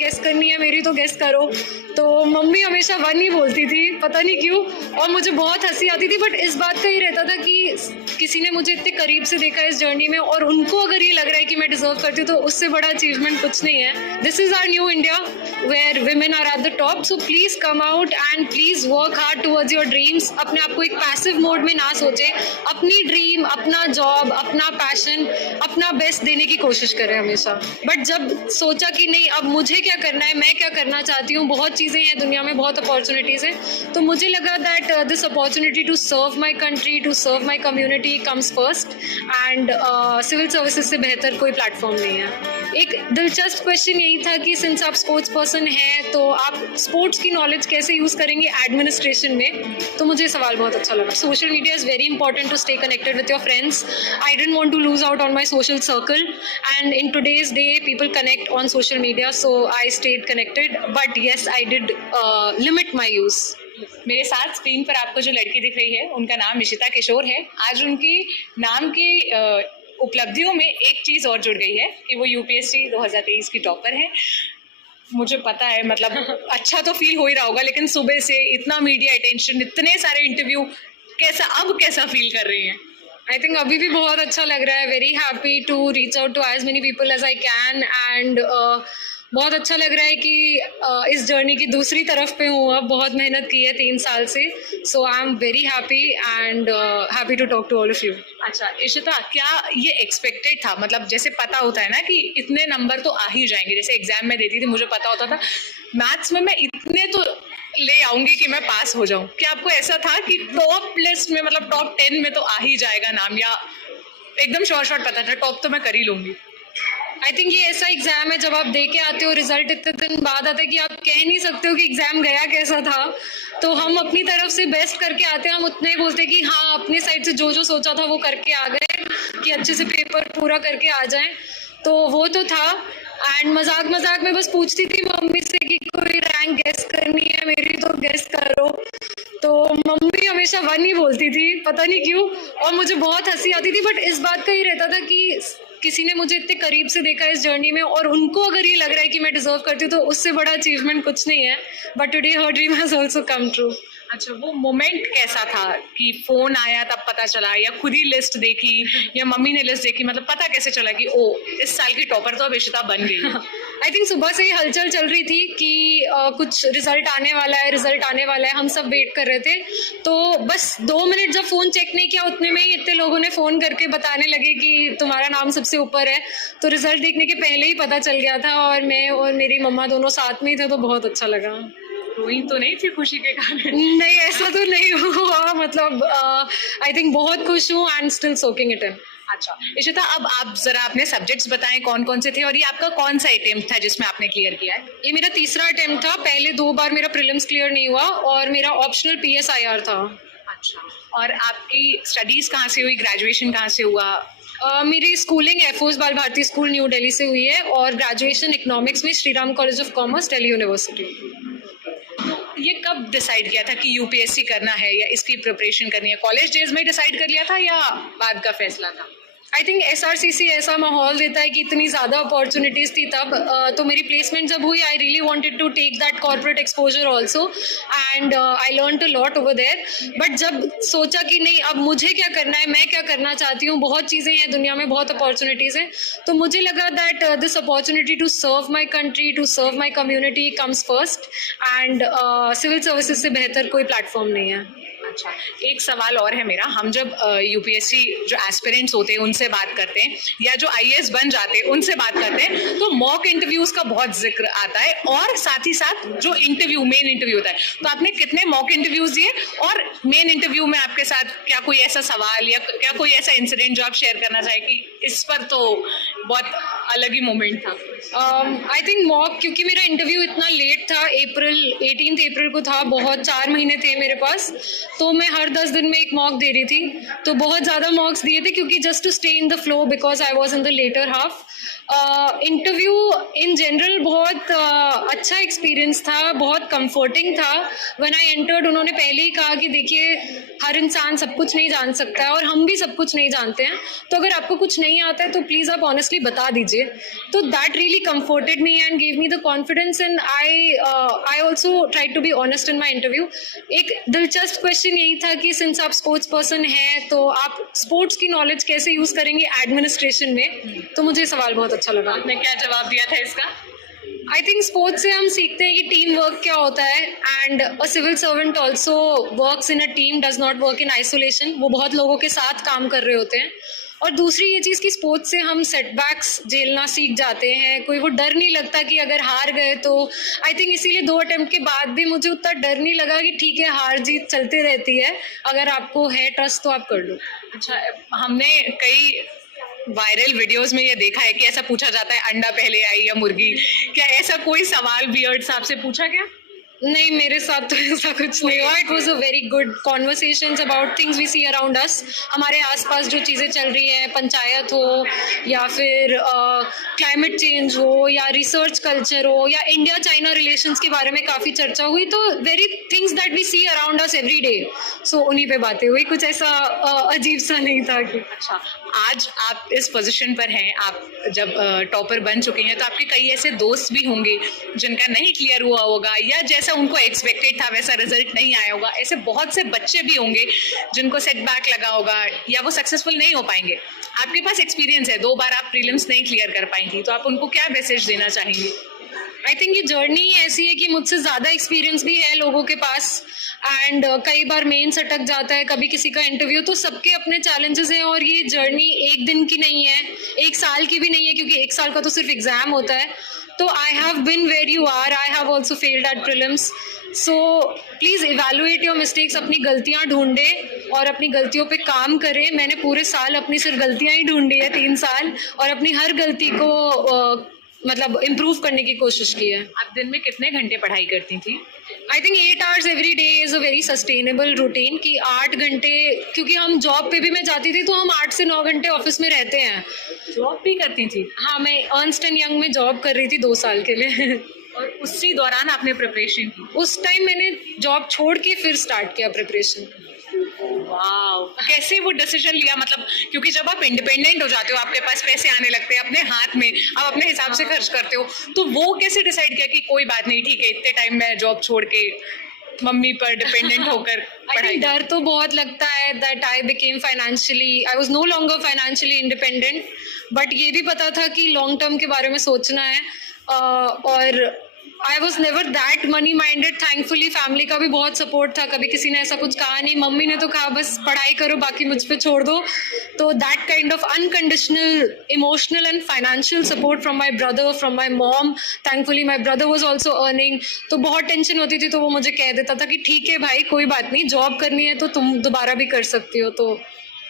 Guess करनी है मेरी तो गेस करो। तो मम्मी हमेशा 1 ही बोलती थी, पता नहीं क्यों, और मुझे बहुत हंसी आती थी। बट इस बात का ही रहता था कि किसी ने मुझे इतने करीब से देखा इस जर्नी में, और उनको अगर ये लग रहा है कि मैं डिजर्व करती हूँ तो उससे बड़ा अचीवमेंट कुछ नहीं है। This is our new India where women are at the top. So please come out and please work hard towards your dreams. अपने आप को एक पैसिव मोड में ना सोचे, अपनी ड्रीम, अपना जॉब, अपना पैशन, अपना बेस्ट देने की कोशिश करें हमेशा। बट जब सोचा कि नहीं अब मुझे क्या करना है, मैं क्या करना चाहती हूँ, बहुत चीज़ें हैं दुनिया में, बहुत अपॉर्चुनिटीज़ हैं, तो मुझे लगा that this opportunity to serve my country, to serve my community comes first. And civil services से बेहतर कोई प्लेटफॉर्म नहीं है। एक दिलचस्प क्वेश्चन यही था कि सिंस आप स्पोर्ट्स पर्सन हैं तो आप स्पोर्ट्स की नॉलेज कैसे यूज़ करेंगे एडमिनिस्ट्रेशन में, तो मुझे सवाल बहुत अच्छा लगा। Social media is very important to stay connected with your friends. I didn't want to lose out on my social circle, and in today's day people connect on social media, so I stayed connected. But yes, I did limit my use. मेरे साथ screen पर आपको जो लड़की दिख रही है उनका नाम इशिता किशोर है। आज उनकी नाम की उपलब्धियों में एक चीज़ और जुड़ गई है कि वो यूपीएससी 2023 की टॉपर है। मुझे पता है, मतलब अच्छा तो फील हो ही रहा होगा, लेकिन सुबह से इतना मीडिया अटेंशन, इतने सारे इंटरव्यू, कैसा फील कर रही हैं? I think अभी भी बहुत अच्छा लग रहा है. Very happy to reach out to as many people as I can, and बहुत अच्छा लग रहा है कि इस जर्नी की दूसरी तरफ पे हूँ. अब बहुत मेहनत की है 3 साल से, so I am very happy and happy to talk to all of you. अच्छा इशिता, क्या ये एक्सपेक्टेड था? मतलब जैसे पता होता है ना कि इतने नंबर तो आ ही जाएंगे, जैसे एग्जाम में देती थी मुझे पता होता था मैथ्स में मैं इतने तो ले आऊंगी कि मैं पास हो जाऊं। क्या आपको ऐसा था कि टॉप लिस्ट में, मतलब टॉप 10 में तो आ ही जाएगा नाम, या एकदम शॉर्ट पता था टॉप तो मैं कर ही लूंगी? आई थिंक ये ऐसा एग्जाम है जब आप दे के आते हो, रिजल्ट इतने दिन बाद आता है कि आप कह नहीं सकते हो कि एग्जाम गया कैसा था. तो हम अपनी तरफ से बेस्ट करके आते हैं. हम उतने ही बोलते हैं कि हाँ अपने साइड से जो सोचा था वो करके आ गए, कि अच्छे से पेपर पूरा करके आ जाएं. तो वो तो था. एंड मजाक में बस पूछती थी मम्मी से कि कोई रैंक गेस करनी है मेरी तो गेस करो. तो मम्मी हमेशा 1 ही बोलती थी, पता नहीं क्यों, और मुझे बहुत हंसी आती थी. बट इस बात का ही रहता था कि किसी ने मुझे इतने करीब से देखा इस जर्नी में, और उनको अगर ये लग रहा है कि मैं डिजर्व करती हूँ तो उससे बड़ा अचीवमेंट कुछ नहीं है. But today her dream has also come true. अच्छा, वो मोमेंट कैसा था कि फोन आया तब पता चला, या खुद ही लिस्ट देखी, या मम्मी ने लिस्ट देखी? मतलब पता कैसे चला कि ओ इस साल की टॉपर तो अब इशिता बन गई? आई थिंक सुबह से ही हलचल चल रही थी कि कुछ रिजल्ट आने वाला है. हम सब वेट कर रहे थे. तो बस 2 मिनट जब फ़ोन चेक नहीं किया उतने में ही इतने लोगों ने फ़ोन करके बताने लगे कि तुम्हारा नाम सबसे ऊपर है. तो रिजल्ट देखने के पहले ही पता चल गया था, और मैं और मेरी मम्मा दोनों साथ में ही थे, तो बहुत अच्छा लगा. रोई तो नहीं थी खुशी के कारण? नहीं, ऐसा तो नहीं हुआ. मतलब आई थिंक बहुत खुश हूँ and still soaking it in. अच्छा इशिता, अब आप जरा अपने सब्जेक्ट्स बताएं कौन कौन से थे, और ये आपका कौन सा अटेम्प्ट था जिसमें आपने क्लियर किया है? ये मेरा तीसरा अटेम्प्ट था. पहले 2 बार मेरा प्रीलिम्स क्लियर नहीं हुआ, और मेरा ऑप्शनल PSIR था. अच्छा, और आपकी स्टडीज कहाँ से हुई, ग्रेजुएशन कहाँ से हुआ? मेरी स्कूलिंग एयरफोर्स बाल भारती स्कूल न्यू दिल्ली से हुई है, और ग्रेजुएशन इकोनॉमिक्स में Shri Ram college of commerce Delhi university. ये कब डिसाइड किया था कि यूपीएससी करना है या इसकी प्रिपरेशन करनी है? कॉलेज डेज में डिसाइड कर लिया था या बाद का फैसला था? आई थिंक SRCC ऐसा माहौल देता है कि इतनी ज़्यादा अपॉर्चुनिटीज़ थी तब. तो मेरी प्लेसमेंट जब हुई, I really wanted to take that corporate exposure also, and I learned a lot over there. But जब सोचा कि नहीं अब मुझे क्या करना है, मैं क्या करना चाहती हूँ, बहुत चीज़ें हैं दुनिया में, बहुत अपॉर्चुनिटीज़ हैं, तो मुझे लगा that this opportunity to serve my country, to serve my community comes first. And civil services से बेहतर कोई प्लेटफॉर्म नहीं है. अच्छा, एक सवाल और है मेरा. हम जब यूपीएससी जो एस्पिरेंट्स होते हैं उनसे बात करते हैं, या जो IAS बन जाते हैं उनसे बात करते हैं, तो मॉक इंटरव्यूज का बहुत जिक्र आता है, और साथ ही साथ जो मेन इंटरव्यू होता है. तो आपने कितने मॉक इंटरव्यूज दिए, और मेन इंटरव्यू में आपके साथ क्या कोई ऐसा सवाल या क्या कोई ऐसा इंसिडेंट जो आप शेयर करना चाहें कि इस पर तो बहुत अलग ही मोमेंट था? आई थिंक मॉक, क्योंकि मेरा इंटरव्यू इतना लेट था, 18 अप्रैल को था, बहुत 4 महीने थे मेरे पास, तो मैं हर 10 दिन में एक मॉक दे रही थी. तो बहुत ज़्यादा मॉक्स दिए थे, क्योंकि just to stay in the flow, because I was in the latter half. Interview in general बहुत अच्छा एक्सपीरियंस था, बहुत कंफर्टिंग था. व्हेन आई एंटर्ड उन्होंने पहले ही कहा कि देखिए हर इंसान सब कुछ नहीं जान सकता है और हम भी सब कुछ नहीं जानते हैं, तो अगर आपको कुछ नहीं आता है तो प्लीज़ आप ऑनेस्टली बता दीजिए. तो that really comforted me and gave me the confidence and I also try to be honest in my interview. एक दिलचस्प क्वेश्चन यही था कि सिंस आप स्पोर्ट्स पर्सन हैं तो आप स्पोर्ट्स की नॉलेज कैसे यूज़ करेंगे एडमिनिस्ट्रेशन में. तो मुझे सवाल बहुत अच्छा लगा. आपने क्या जवाब दिया था इसका? आई थिंक स्पोर्ट्स से हम सीखते हैं कि टीम वर्क क्या होता है and a civil servant also works in a team, does not work in isolation. वो बहुत लोगों के साथ काम कर रहे होते हैं. और दूसरी ये चीज़ कि स्पोर्ट्स से हम सेटबैक्स झेलना सीख जाते हैं. कोई वो डर नहीं लगता कि अगर हार गए तो. आई थिंक इसीलिए 2 अटेम्प्ट के बाद भी मुझे उतना डर नहीं लगा कि ठीक है हार जीत चलती रहती है, अगर आपको है ट्रस्ट तो आप कर लो. अच्छा, हमने कई वायरल वीडियोस में ये देखा है कि ऐसा पूछा जाता है अंडा पहले आई या मुर्गी. क्या ऐसा कोई सवाल वियर्ड सा आपसे पूछा गया? नहीं, मेरे साथ तो ऐसा कुछ नहीं हुआ. It was a very good conversations about things we see around us. हमारे आसपास जो चीज़ें चल रही हैं, पंचायत हो या फिर क्लाइमेट चेंज हो या रिसर्च कल्चर हो या इंडिया चाइना रिलेशंस के बारे में काफ़ी चर्चा हुई. तो very things that we see around us every day, so उन्हीं पे बातें हुई. कुछ ऐसा अजीब सा नहीं था कि. अच्छा, आज आप इस पोजीशन पर हैं, आप जब टॉपर बन चुके हैं तो आपके कई ऐसे दोस्त भी होंगे जिनका नहीं क्लियर हुआ होगा या जैसा उनको एक्सपेक्टेड था वैसा रिजल्ट नहीं आया होगा. ऐसे बहुत से बच्चे भी होंगे जिनको सेटबैक लगा होगा या वो सक्सेसफुल नहीं हो पाएंगे. आपके पास एक्सपीरियंस है, 2 बार आप प्रीलिम्स नहीं क्लियर कर पाई थी, तो आप उनको क्या मैसेज देना चाहेंगी? आई थिंक ये जर्नी ऐसी है कि मुझसे ज़्यादा एक्सपीरियंस भी है लोगों के पास एंड कई बार मेंस अटक जाता है, कभी किसी का इंटरव्यू. तो सबके अपने चैलेंजेस हैं और ये जर्नी एक दिन की नहीं है, 1 साल की भी नहीं है, क्योंकि 1 साल का तो सिर्फ एग्जाम होता है. तो I have been where you are, I have also failed at prelims. So please evaluate your mistakes, अपनी गलतियाँ ढूंढे और अपनी गलतियों पे काम करें. मैंने पूरे साल अपनी सिर्फ गलतियाँ ही ढूंढी है, 3 साल, और अपनी हर गलती को मतलब इम्प्रूव करने की कोशिश की है. आप दिन में कितने घंटे पढ़ाई करती थी? I think 8 hours every day is a very sustainable routine. कि 8 घंटे, क्योंकि हम जॉब पे भी मैं जाती थी तो हम 8 से 9 घंटे ऑफिस में रहते हैं. जॉब भी करती थी? हाँ, मैं अर्नस्ट एंड यंग में जॉब कर रही थी 2 साल के लिए. और उसी दौरान आपने प्रिपरेशन की? उस टाइम मैंने जॉब छोड़ के फिर स्टार्ट किया प्रिपरेशन. वाओ, कैसे वो डिसीजन लिया? मतलब क्योंकि जब आप इंडिपेंडेंट हो जाते हो, आपके पास पैसे आने लगते हैं अपने हाथ में, आप अपने हिसाब से खर्च करते हो, तो वो कैसे डिसाइड किया कि कोई बात नहीं, ठीक है इतने टाइम मैं जॉब छोड़ के मम्मी पर डिपेंडेंट होकर आई थिंक डर तो बहुत लगता है that I became financially, I was no longer financially independent. But ये भी पता था कि लॉन्ग टर्म के बारे में सोचना है. और I was never that money minded. Thankfully family का भी बहुत सपोर्ट था, कभी किसी ने ऐसा कुछ कहा नहीं. मम्मी ने तो कहा बस पढ़ाई करो, बाकी मुझ पे छोड़ दो. तो that kind of unconditional emotional and financial support from my brother, from my mom. Thankfully my brother was also earning. तो बहुत टेंशन होती थी, तो वो मुझे कह देता था कि ठीक है भाई कोई बात नहीं, जॉब करनी है तो तुम दोबारा भी कर सकती हो. तो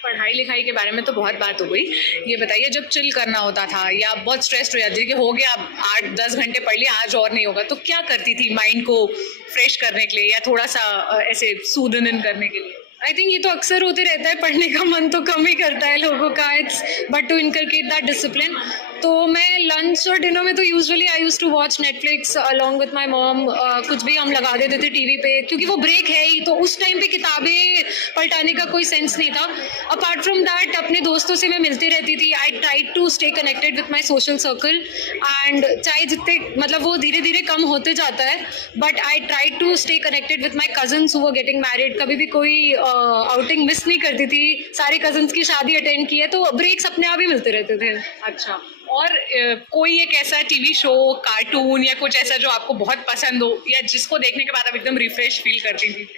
पढ़ाई लिखाई के बारे में तो बहुत बात हो गई. ये बताइए, जब चिल करना होता था या बहुत स्ट्रेस्ड हो जाती थी कि हो गया अब 8-10 घंटे पढ़ लिया, आज और नहीं होगा, तो क्या करती थी माइंड को फ्रेश करने के लिए या थोड़ा सा ऐसे सूदन करने के लिए? आई थिंक ये तो अक्सर होते रहता है, पढ़ने का मन तो कम ही करता है लोगों का. It's but to inculcate that discipline. तो मैं लंच और डिनर में तो usually I use to watch Netflix along with my mom. कुछ भी हम लगा देते थे टीवी पे, क्योंकि वो ब्रेक है ही, तो उस टाइम पे किताबें पलटाने का कोई सेंस नहीं था. अपार्ट फ्रॉम दैट अपने दोस्तों से मैं मिलती रहती थी. I try to stay connected with my social circle and चाहे जितने मतलब वो धीरे धीरे कम होते जाता है, but I try to stay connected with my cousins who were getting married. कभी भी कोई आउटिंग मिस नहीं करती थी. सारे कजन्स की शादी अटेंड की है, तो ब्रेक्स अपने आप ही मिलते रहते थे. अच्छा, और कोई एक ऐसा टीवी शो, कार्टून या कुछ ऐसा जो आपको बहुत पसंद हो या जिसको देखने के बाद आप एकदम रिफ्रेश फील करती थी?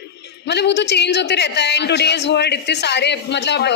मतलब वो तो चेंज होते रहता है इन टुडेज वर्ल्ड. इतने सारे मतलब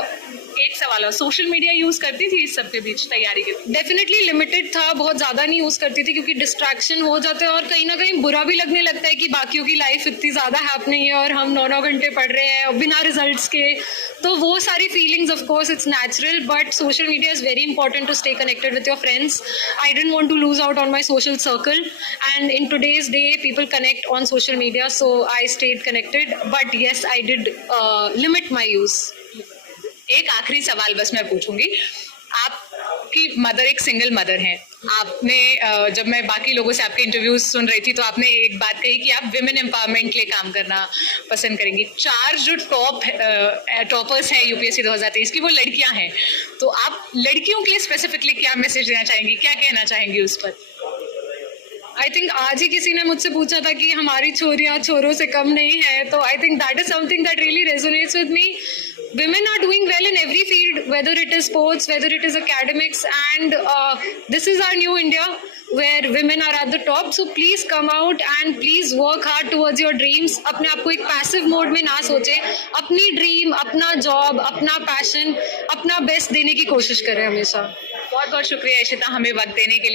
एक सवाल है, सोशल मीडिया यूज करती थी इस सब के बीच तैयारी के? डेफिनेटली लिमिटेड था, बहुत ज़्यादा नहीं यूज़ करती थी, क्योंकि डिस्ट्रैक्शन हो जाता है और कहीं ना कहीं बुरा भी लगने लगता है कि बाकियों की लाइफ इतनी ज़्यादा हैपनिंग है और हम 9-9 घंटे पढ़ रहे हैं बिना रिजल्ट्स के. तो वो सारी feelings of course it's natural, but social media is very important to stay connected with your friends. I didn't want to lose out on my social circle and in today's day people connect on social media, so I stayed connected. But yes, I did limit my use. एक आखिरी सवाल बस मैं पूछूंगी. आप आपकी mother एक single mother हैं। आपने जब मैं बाकी लोगों से आपके इंटरव्यूज सुन रही थी तो आपने एक बात कही कि आप विमेन एम्पावरमेंट के लिए काम करना पसंद करेंगी। 4 जो टॉपर्स हैं यूपीएससी 2023 की वो लड़कियां हैं, तो आप लड़कियों के लिए स्पेसिफिकली क्या मैसेज देना चाहेंगी, क्या कहना चाहेंगी उस पर? आई थिंक आज ही किसी ने मुझसे पूछा था कि हमारी छोरियां छोरों से कम नहीं है, तो I think that is something that really resonates with me. Women are doing well in every field, whether it is sports, whether it is academics, and this is our new India where women are at the top. So please come out and please work hard towards your dreams. अपने आप को एक passive mode में ना सोचें, अपनी dream, अपना job, अपना पैशन, अपना बेस्ट देने की कोशिश करें हमेशा. बहुत बहुत शुक्रिया इशिता हमें वक्त देने के लिए.